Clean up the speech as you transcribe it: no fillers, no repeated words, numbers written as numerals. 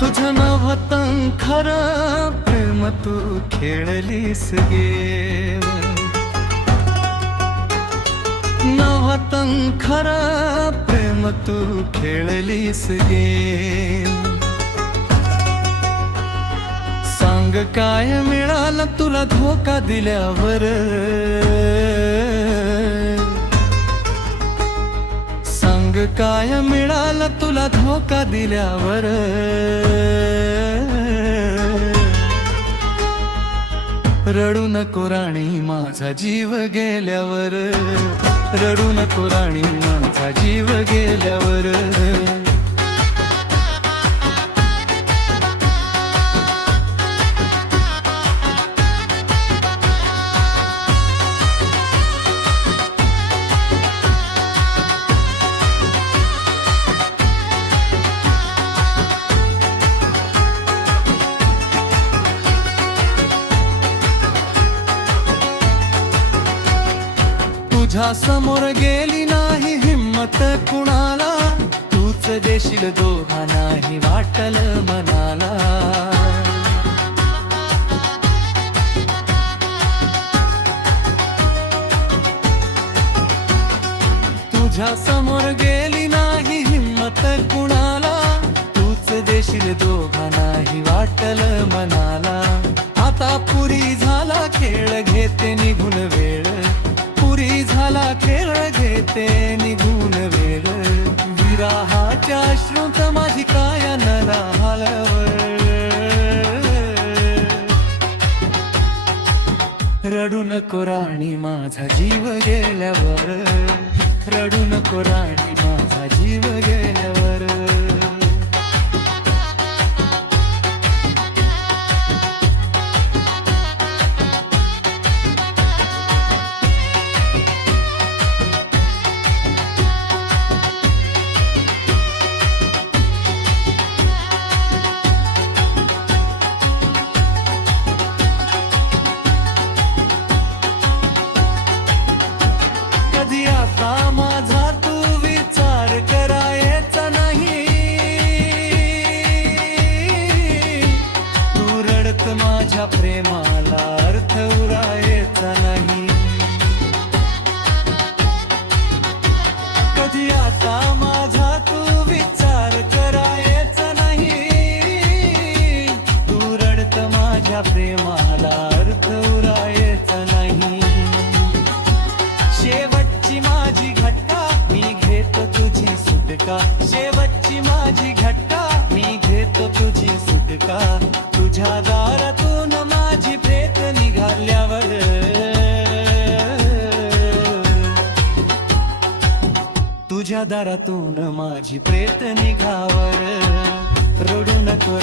तुझं नव्हतं खरं प्रेम तू खेळलीस गेम, नव्हतं खरं प्रेम तू खेळलीस गेम. सांग काय मिळालं तुला धोका दिल्यावर, सांग काय मिळालं तुला धोका दिल्यावर. रडू नको राणी माझा जीव गेल्यावर, रडू नको राणी माझा जीव गेल्यावर. तुझ्या समोर गेली नाही हिम्मत कुणाला, तूच देशील दोहा नाही वाटल मनाला. तुझ्या समोर गेली नाही हिम्मत कुणाला, तूच देशील दोहा नाही वाटल मनाला. आता पुरी झाला खेळ घेते निघून वेळ, पुरी झाला खेळ घेते निघून वेळ. विराहाच्या अश्रूत माझी काया न राहाल्यावर, रडू नको राणी माझा जीव गेल्यावर, रडू नको राणी माझा जीव गेल्यावर. आता माझा तू विचार करायचा नाही, तू रडत माझ्या प्रेमाला अर्थ उरायचा नाही. कधी आता माझा तू विचार करायचा नाही, तू रडत माझ्या प्रेमाला अर्थ उरायचा नाही. शेवटची माझी घटका मी घेतो तुझी सुटका, शेवटची माझी घटका मी घेतो तुझी सुटका. तुझ्या दारातून माझी प्रेत निघाल्यावर, तुझ्या दारातून माझी प्रेत निघावर. रडू नको